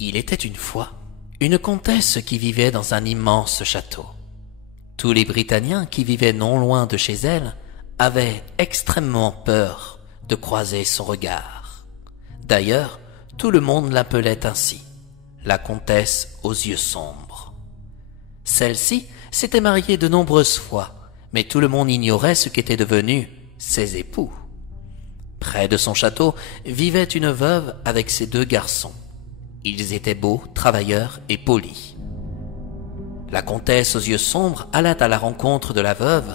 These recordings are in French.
Il était une fois une comtesse qui vivait dans un immense château. Tous les Britanniens qui vivaient non loin de chez elle avaient extrêmement peur de croiser son regard. D'ailleurs, tout le monde l'appelait ainsi, la comtesse aux yeux sombres. Celle-ci s'était mariée de nombreuses fois, mais tout le monde ignorait ce qu'étaient devenus ses époux. Près de son château vivait une veuve avec ses 2 garçons. Ils étaient beaux, travailleurs et polis. La comtesse aux yeux sombres alla à la rencontre de la veuve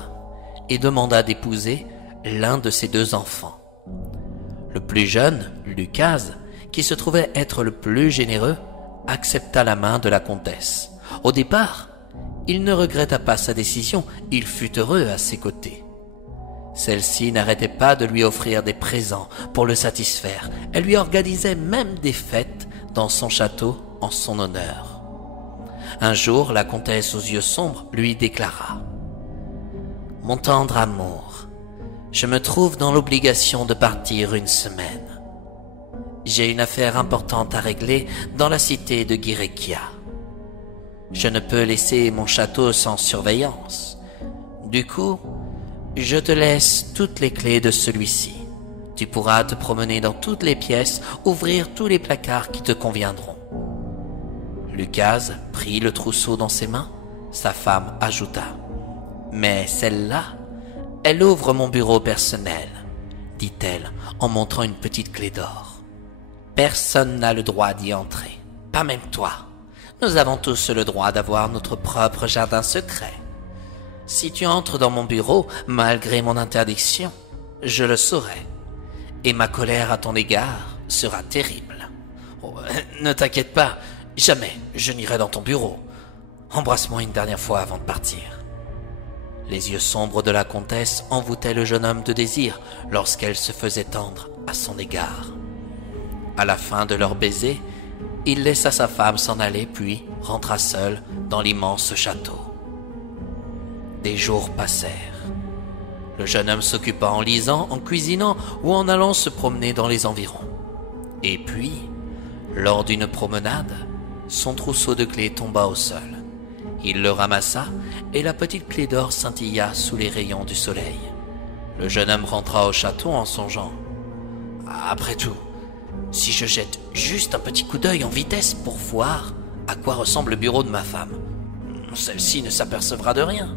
et demanda d'épouser l'un de ses 2 enfants. Le plus jeune, Lucas, qui se trouvait être le plus généreux, accepta la main de la comtesse. Au départ, il ne regretta pas sa décision, il fut heureux à ses côtés. Celle-ci n'arrêtait pas de lui offrir des présents pour le satisfaire. Elle lui organisait même des fêtes dans son château en son honneur. Un jour, la comtesse aux yeux sombres lui déclara « Mon tendre amour, je me trouve dans l'obligation de partir une semaine. J'ai une affaire importante à régler dans la cité de Guirekia. Je ne peux laisser mon château sans surveillance. Du coup, je te laisse toutes les clés de celui-ci. Tu pourras te promener dans toutes les pièces, ouvrir tous les placards qui te conviendront. » Lucas prit le trousseau dans ses mains. Sa femme ajouta « Mais celle-là, elle ouvre mon bureau personnel, dit-elle en montrant une petite clé d'or. Personne n'a le droit d'y entrer, pas même toi. Nous avons tous le droit d'avoir notre propre jardin secret. Si tu entres dans mon bureau, malgré mon interdiction, je le saurai. Et ma colère à ton égard sera terrible. Oh, ne t'inquiète pas, jamais je n'irai dans ton bureau. Embrasse-moi une dernière fois avant de partir. » Les yeux sombres de la comtesse envoûtaient le jeune homme de désir lorsqu'elle se faisait tendre à son égard. À la fin de leur baiser, il laissa sa femme s'en aller puis rentra seul dans l'immense château. Des jours passèrent. Le jeune homme s'occupa en lisant, en cuisinant ou en allant se promener dans les environs. Et puis, lors d'une promenade, son trousseau de clés tomba au sol. Il le ramassa et la petite clé d'or scintilla sous les rayons du soleil. Le jeune homme rentra au château en songeant. « Après tout, si je jette juste un petit coup d'œil en vitesse pour voir à quoi ressemble le bureau de ma femme, celle-ci ne s'apercevra de rien. »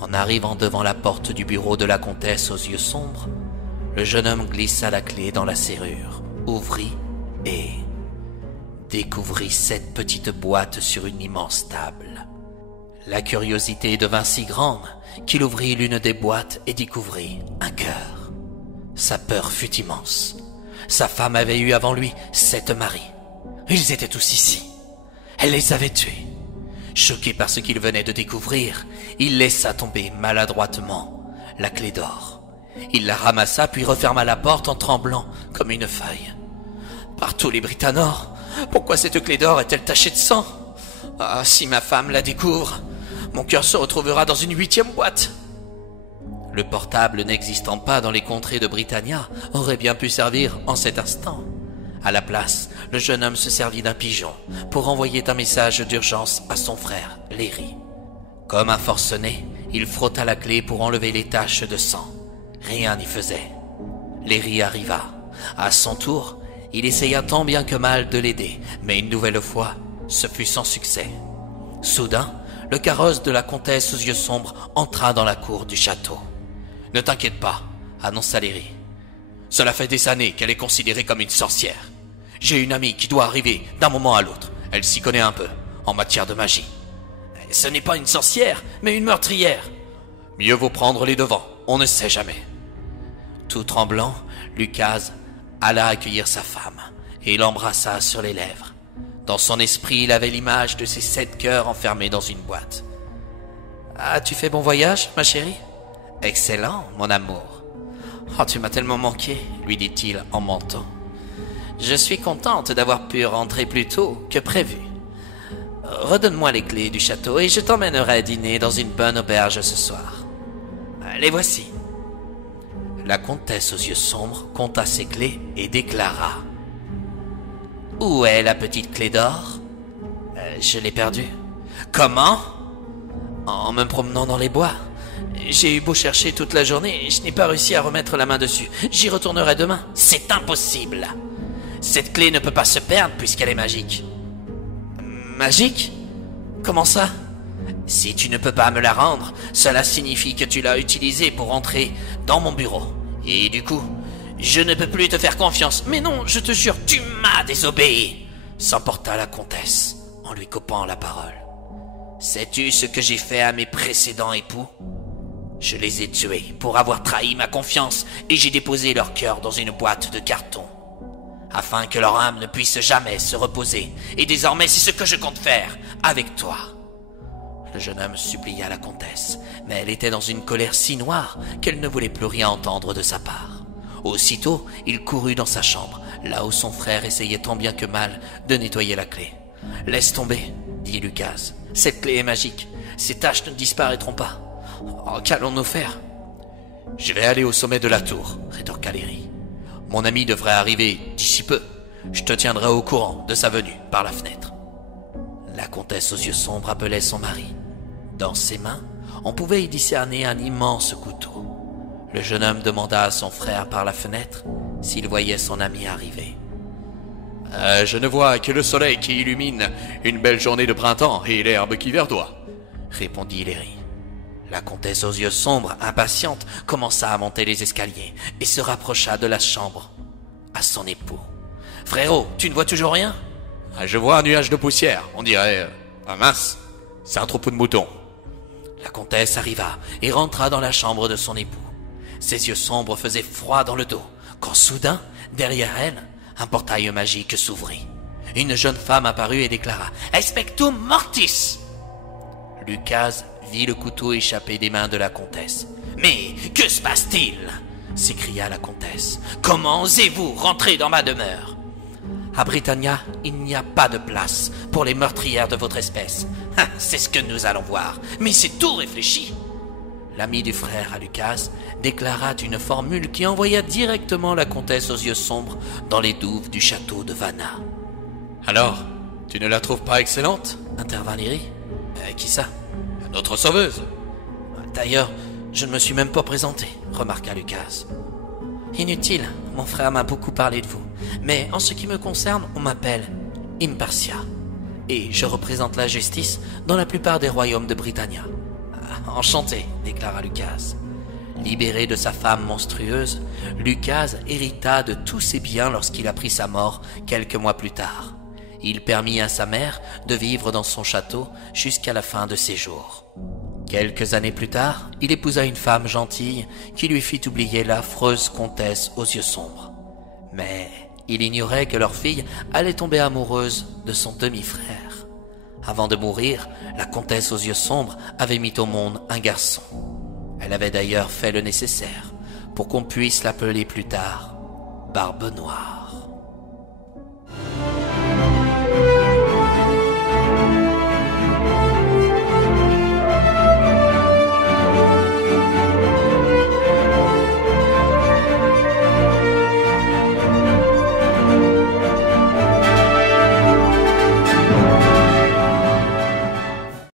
En arrivant devant la porte du bureau de la comtesse aux yeux sombres, le jeune homme glissa la clé dans la serrure, ouvrit et découvrit 7 petites boîtes sur une immense table. La curiosité devint si grande qu'il ouvrit l'une des boîtes et découvrit un cœur. Sa peur fut immense. Sa femme avait eu avant lui 7 maris. Ils étaient tous ici. Elle les avait tués. Choqué par ce qu'il venait de découvrir, il laissa tomber maladroitement la clé d'or. Il la ramassa puis referma la porte en tremblant comme une feuille. Par tous les Britanors, pourquoi cette clé d'or est-elle tachée de sang? Ah, si ma femme la découvre, mon cœur se retrouvera dans une 8e boîte. Le portable n'existant pas dans les contrées de Britannia aurait bien pu servir en cet instant. À la place, le jeune homme se servit d'un pigeon pour envoyer un message d'urgence à son frère, Léry. Comme un forcené, il frotta la clé pour enlever les taches de sang. Rien n'y faisait. Léry arriva. À son tour, il essaya tant bien que mal de l'aider, mais une nouvelle fois, ce fut sans succès. Soudain, le carrosse de la comtesse aux yeux sombres entra dans la cour du château. « Ne t'inquiète pas, » annonça Léry. « Cela fait des années qu'elle est considérée comme une sorcière. J'ai une amie qui doit arriver d'un moment à l'autre. Elle s'y connaît un peu, en matière de magie. Ce n'est pas une sorcière, mais une meurtrière. Mieux vaut prendre les devants, on ne sait jamais. » Tout tremblant, Lucas alla accueillir sa femme et l'embrassa sur les lèvres. Dans son esprit, il avait l'image de ces 7 cœurs enfermés dans une boîte. « As-tu fait bon voyage, ma chérie ?»« Excellent, mon amour. »« Oh, tu m'as tellement manqué, » lui dit-il en mentant. « Je suis contente d'avoir pu rentrer plus tôt que prévu. Redonne-moi les clés du château et je t'emmènerai dîner dans une bonne auberge ce soir. Les voici. » La comtesse aux yeux sombres compta ses clés et déclara. Où est la petite clé d'or? Je l'ai perdue. Comment? En me promenant dans les bois. J'ai eu beau chercher toute la journée, je n'ai pas réussi à remettre la main dessus. J'y retournerai demain. C'est impossible. Cette clé ne peut pas se perdre puisqu'elle est magique. Magique? Comment ça? Si tu ne peux pas me la rendre, cela signifie que tu l'as utilisée pour entrer dans mon bureau. Et du coup, je ne peux plus te faire confiance. Mais non, je te jure, tu m'as désobéi, s'emporta la comtesse en lui coupant la parole. Sais-tu ce que j'ai fait à mes précédents époux? Je les ai tués pour avoir trahi ma confiance et j'ai déposé leur cœur dans une boîte de carton, afin que leur âme ne puisse jamais se reposer. Et désormais, c'est ce que je compte faire avec toi. Le jeune homme supplia la comtesse, mais elle était dans une colère si noire qu'elle ne voulait plus rien entendre de sa part. Aussitôt, il courut dans sa chambre, là où son frère essayait tant bien que mal de nettoyer la clé. « Laisse tomber, » dit Lucas. « Cette clé est magique. Ces taches ne disparaîtront pas. Oh, qu'allons-nous faire ?»« Je vais aller au sommet de la tour, » rétorqua Léry. « Mon ami devrait arriver d'ici peu. Je te tiendrai au courant de sa venue par la fenêtre. » La comtesse aux yeux sombres appelait son mari. Dans ses mains, on pouvait y discerner un immense couteau. Le jeune homme demanda à son frère par la fenêtre s'il voyait son ami arriver. Je ne vois que le soleil qui illumine une belle journée de printemps et l'herbe qui verdoie, répondit Léry. La comtesse aux yeux sombres, impatiente, commença à monter les escaliers et se rapprocha de la chambre à son époux. « Frérot, tu ne vois toujours rien ?»« Je vois un nuage de poussière, on dirait... Ah mince, c'est un troupeau de moutons. » La comtesse arriva et rentra dans la chambre de son époux. Ses yeux sombres faisaient froid dans le dos, quand soudain, derrière elle, un portail magique s'ouvrit. Une jeune femme apparut et déclara « Expectum mortis !» Lucas vit le couteau échapper des mains de la comtesse. « Mais que se passe-t-il » s'écria la comtesse. « Comment osez-vous rentrer dans ma demeure ?»« À Britannia, il n'y a pas de place pour les meurtrières de votre espèce. Ah, c'est ce que nous allons voir, mais c'est tout réfléchi. » L'ami du frère à Lucas déclara une formule qui envoya directement la comtesse aux yeux sombres dans les douves du château de Vanna. « Alors, tu ne la trouves pas excellente ?» intervint Léry. Qui ça? Notre sauveuse. D'ailleurs, je ne me suis même pas présenté, remarqua Lucas. Inutile, mon frère m'a beaucoup parlé de vous, mais en ce qui me concerne, on m'appelle Impartia, et je représente la justice dans la plupart des royaumes de Britannia. Enchanté, déclara Lucas. Libéré de sa femme monstrueuse, Lucas hérita de tous ses biens lorsqu'il apprit sa mort quelques mois plus tard. Il permit à sa mère de vivre dans son château jusqu'à la fin de ses jours. Quelques années plus tard, il épousa une femme gentille qui lui fit oublier l'affreuse comtesse aux yeux sombres. Mais il ignorait que leur fille allait tomber amoureuse de son demi-frère. Avant de mourir, la comtesse aux yeux sombres avait mis au monde un garçon. Elle avait d'ailleurs fait le nécessaire pour qu'on puisse l'appeler plus tard Barbe Noire.